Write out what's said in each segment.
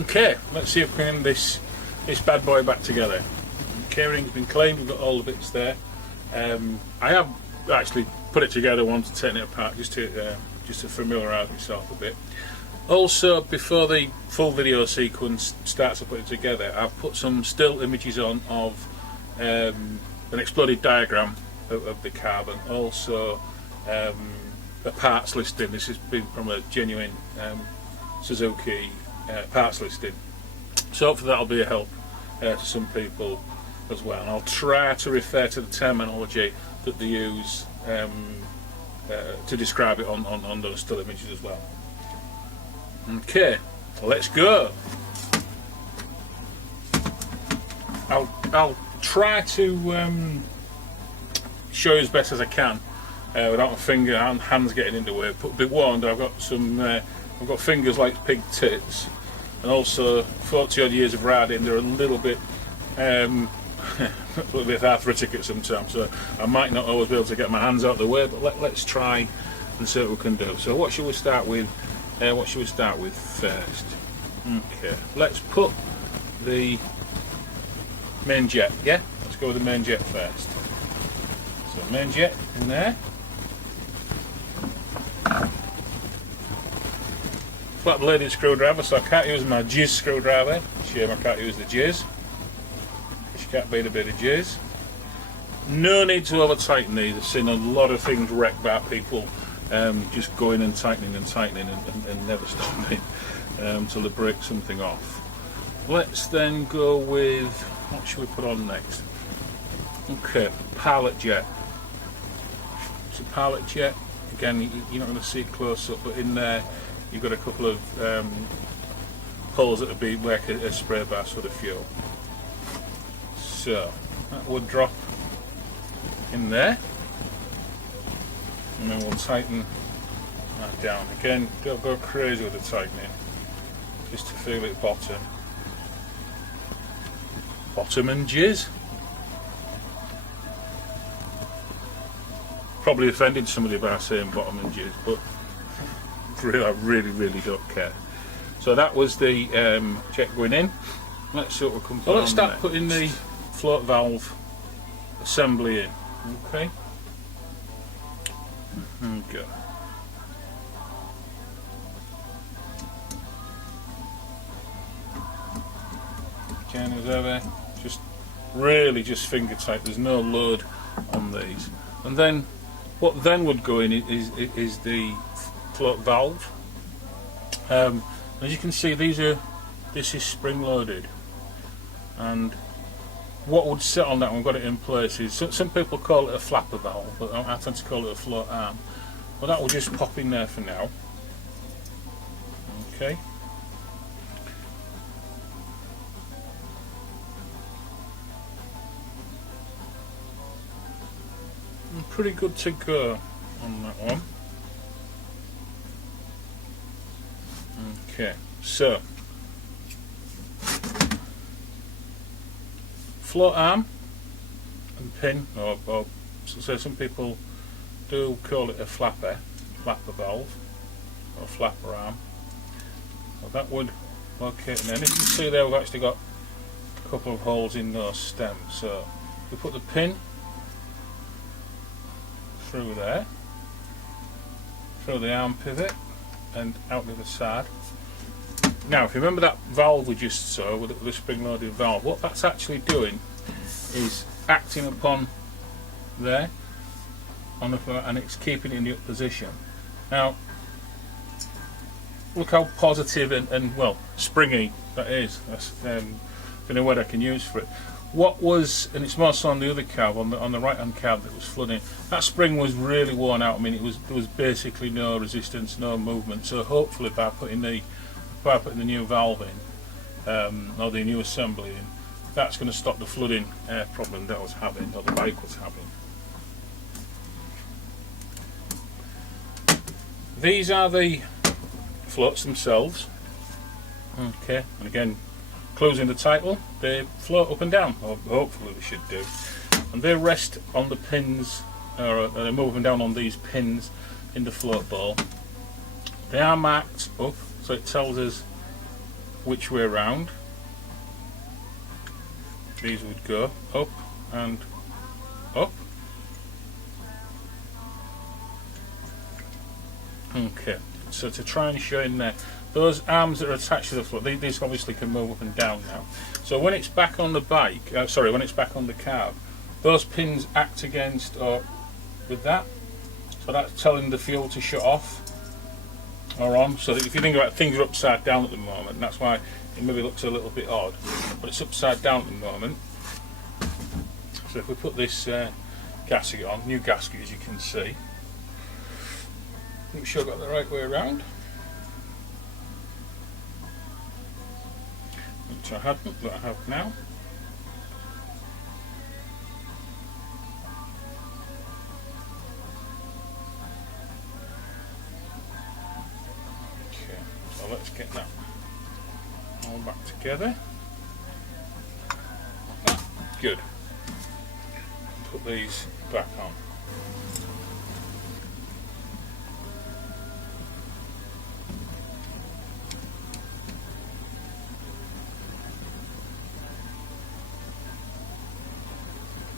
Okay, let's see if we can get this bad boy back together. K-ring's been cleaned, we've got all the bits there. I have actually put it together once, taking it apart just to familiarise myself a bit. Also, before the full video sequence starts to put it together, I've put some still images on of an exploded diagram of the carb, and also a parts listing. This has been from a genuine Suzuki parts listing, so hopefully that'll be a help to some people as well. And I'll try to refer to the terminology that they use to describe it on those still images as well. Okay, let's go. I'll try to show you as best as I can without my finger and hands getting in the way. But be warned, I've got fingers like pig tits, and also 40 odd years of riding. They're a little bit arthritic at some time, so I might not always be able to get my hands out of the way. But let's try and see what we can do. So what should we start with? First? Okay, let's put the main jet. Yeah, let's go with the main jet first. So main jet in there. Flat bladed screwdriver, so I can't use my jizz screwdriver. Shame I can't use the jizz. You can't beat a bit of jizz. No need to over tighten these. I've seen a lot of things wrecked by people just going and tightening and never stopping until they break something off. Let's then go with, what should we put on next? Okay, pilot jet. It's a pilot jet. Again, you're not going to see it close up, but in there you've got a couple of holes that would be like a spray bar sort of fuel. So that would drop in there, and then we'll tighten that down. Again, don't go crazy with the tightening, just to feel it bottom and jizz. Probably offended somebody by saying bottom and jizz, but really, I really don't care. So that was the jet going in. Let's see what we can put on. Let's start next. Putting the float valve assembly in. Okay. Okay. Again, as ever, just finger tight. There's no load on these. And then, what then would go in is the float valve. As you can see, this is spring loaded, and what would sit on that when we've got it in place is, some people call it a flapper valve, but I tend to call it a float arm. Well, that will just pop in there for now. Okay. I'm pretty good to go on that one. Okay, so float arm and pin, or so some people do call it a flapper valve or flapper arm. Well, that would locate in there. And as you can see there, we've actually got a couple of holes in those stems. So we put the pin through there, through the arm pivot, and out the other side. Now, if you remember that valve we just saw with the spring-loaded valve, what that's actually doing is acting upon there on the floor, and it's keeping it in the up position. Now, look how positive and well, springy that is. That's the only word I can use for it. What was, and it's more so on the other carb, on the right-hand carb that was flooding, that spring was really worn out. I mean, there was basically no resistance, no movement. So hopefully by putting the new valve in, or the new assembly in, that's going to stop the flooding problem that I was having, or the bike was having. These are the floats themselves. Okay, and again, closing the title, they float up and down, or hopefully they should do. And they rest on the pins, or they're moving down on these pins in the float ball. They are marked up, so it tells us which way round. These would go up and up. Okay, so to try and show in there, those arms that are attached to the floor, these obviously can move up and down now. So when it's back on the bike, when it's back on the carb, those pins act against or with that. So that's telling the fuel to shut off or on. So that if you think about it, things are upside down at the moment, and that's why it maybe looks a little bit odd, but it's upside down at the moment. So if we put this gasket on, new gasket as you can see, make sure I've got the right way around, which I hadn't, but I have now. Okay, so let's get that all back together. Good. Put these back on.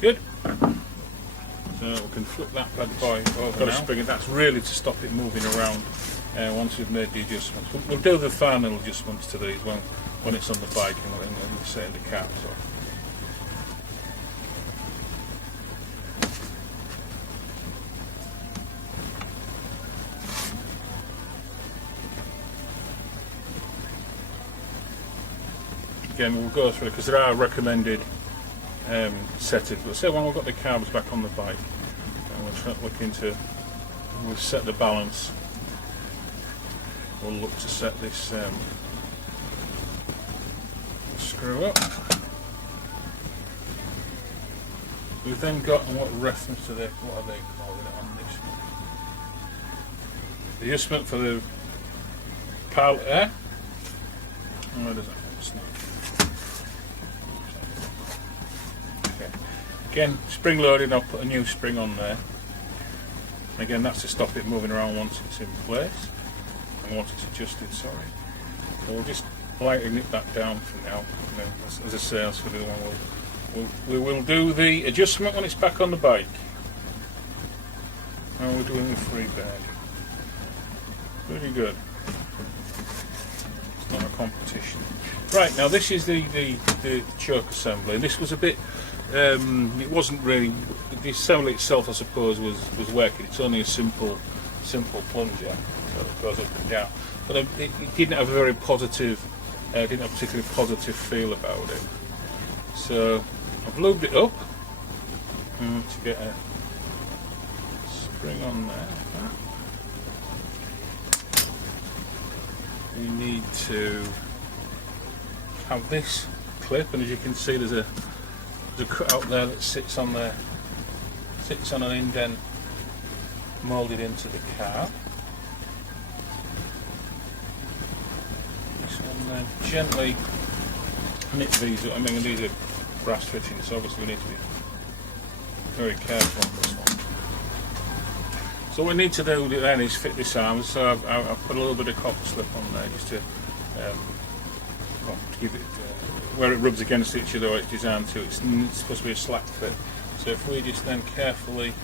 Good. So we can flip that bad boy over. Got to spring it. That's really to stop it moving around once we've made the adjustments. We'll do the final adjustments to these when it's on the bike and when we set in the car. So. Again, we'll go through it because there are recommended settings. But say when we've got the carbs back on the bike, and we'll try to look into, we'll set the balance. We'll look to set this screw up. We've then got, and what reference to what are they calling it on this one? The adjustment for the pilot air. And where does that snap? Again, spring loaded, I'll put a new spring on there. And again, that's to stop it moving around once it's in place. And once it's adjusted, sorry. So we'll just lightly nip that down for now. And then, as I say, as for the other one, we will do the adjustment when it's back on the bike. And we're doing the free bed. Pretty good. It's not a competition. Right, now this is the choke assembly. And this was a bit... it wasn't really, the assembly itself I suppose was working. It's only a simple plunger that goes up and down, but it didn't have a very positive, didn't have a particularly positive feel about it. So I've lubed it up to get a spring on there. We need to have this clip, and as you can see there's a cut out there that sits on an indent moulded into the car. This one then gently knit these up. I mean, these are brass fittings, so obviously we need to be very careful on this one. So what we need to do then is fit this arm. So I've put a little bit of copper slip on there just to give it where it rubs against each other, it's designed to. It's supposed to be a slack fit. So if we just then carefully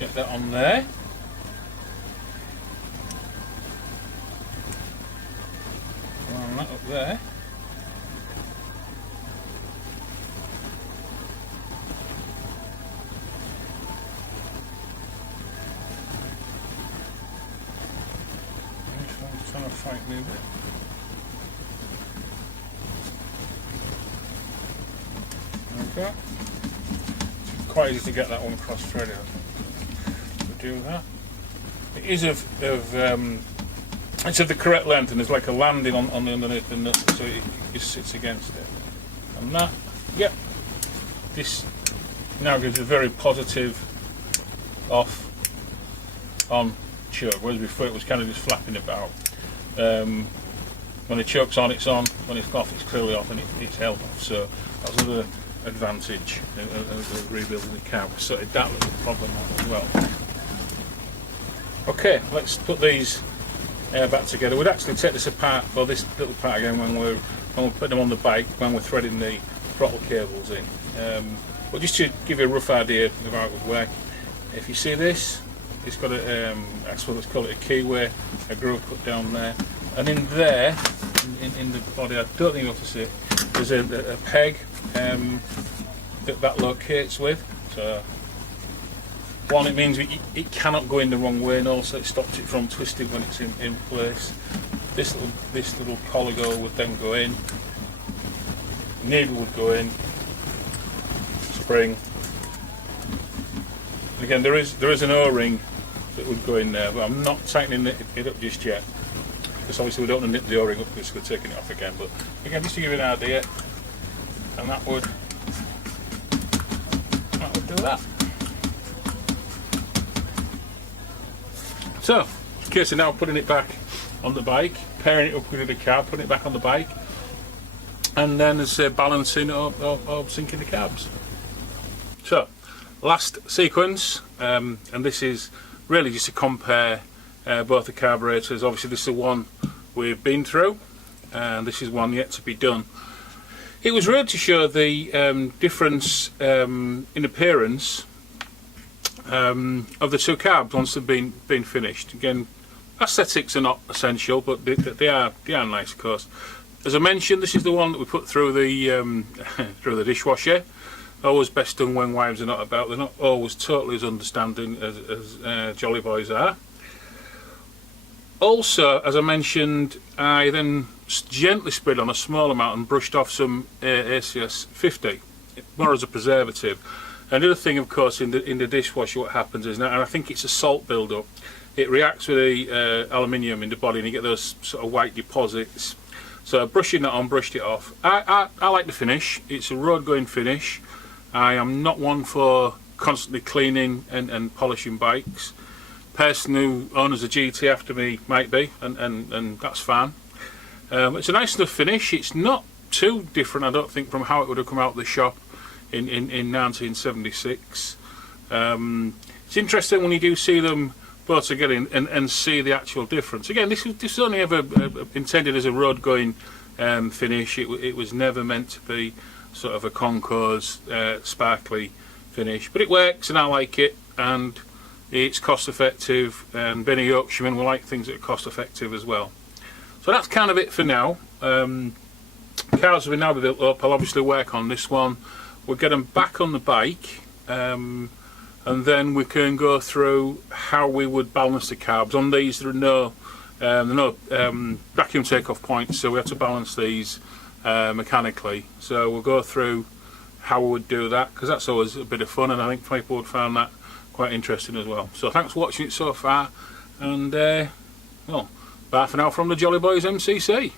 get that on there, line that up there, I'm trying to fight me a bit. Okay. Quite easy to get that one cross-threaded. To do that, it is it's of the correct length, and there's like a landing on the underneath the nut, so it just sits against it. And that, yep. This now gives a very positive off-on choke, whereas before it was kind of just flapping about. When the choke's on, it's on. When it's off, it's clearly off, and it's held off. So that's another advantage of rebuilding the car. We sorted that little problem out as well. Okay, let's put these back together. We'd actually take this apart, or this little part again, when we're putting them on the bike, when we're threading the throttle cables in. But just to give you a rough idea of how it would work, if you see this, it's got a, I suppose let's call it a keyway, a groove put down there, and in there, in the body, I don't think you'll have to see it, there's a peg that locates with. So one, it means it cannot go in the wrong way, and also it stops it from twisting when it's in place. This little collar would then go in, needle would go in, spring. Again, there is an O-ring that would go in there, but I'm not tightening it up just yet, because obviously we don't want to nip the O-ring up because we're taking it off again. But again, just to give you an idea, and that would do that. So, okay, so now putting it back on the bike, pairing it up with the carb, putting it back on the bike, and then as balancing or syncing the carbs. So, last sequence, and this is really just to compare both the carburetors. Obviously this is the one we've been through, and this is one yet to be done. It was really to show the difference in appearance of the two carbs once they've been finished. Again, aesthetics are not essential, but they are nice, of course. As I mentioned, this is the one that we put through the through the dishwasher. Always best done when wives are not about. They're not always totally as understanding as jolly boys are. Also, as I mentioned, I then gently sprayed on a small amount and brushed off some ACS 50, more as a preservative. And the other thing, of course, in the dishwasher, what happens is, and I think it's a salt build-up, it reacts with the aluminium in the body, and you get those sort of white deposits. So brushing that on, brushed it off. I like the finish. It's a road-going finish. I am not one for constantly cleaning and polishing bikes. Person who owns a GT after me might be, and that's fine. It's a nice enough finish. It's not too different, I don't think, from how it would have come out of the shop in 1976. It's interesting when you do see them both together and see the actual difference. Again, this was only ever intended as a road-going finish. It was never meant to be sort of a concours sparkly finish, but it works and I like it, and it's cost effective, and being a Yorkshireman, we like things that are cost effective as well. So that's kind of it for now. Cars have now been built up. I'll obviously work on this one. We'll get them back on the bike, and then we can go through how we would balance the carbs. On these there are no vacuum takeoff points, so we have to balance these mechanically. So we'll go through how we would do that, because that's always a bit of fun, and I think people would find that quite interesting as well. So thanks for watching it so far, and well, bye for now from the Jolly Boys MCC.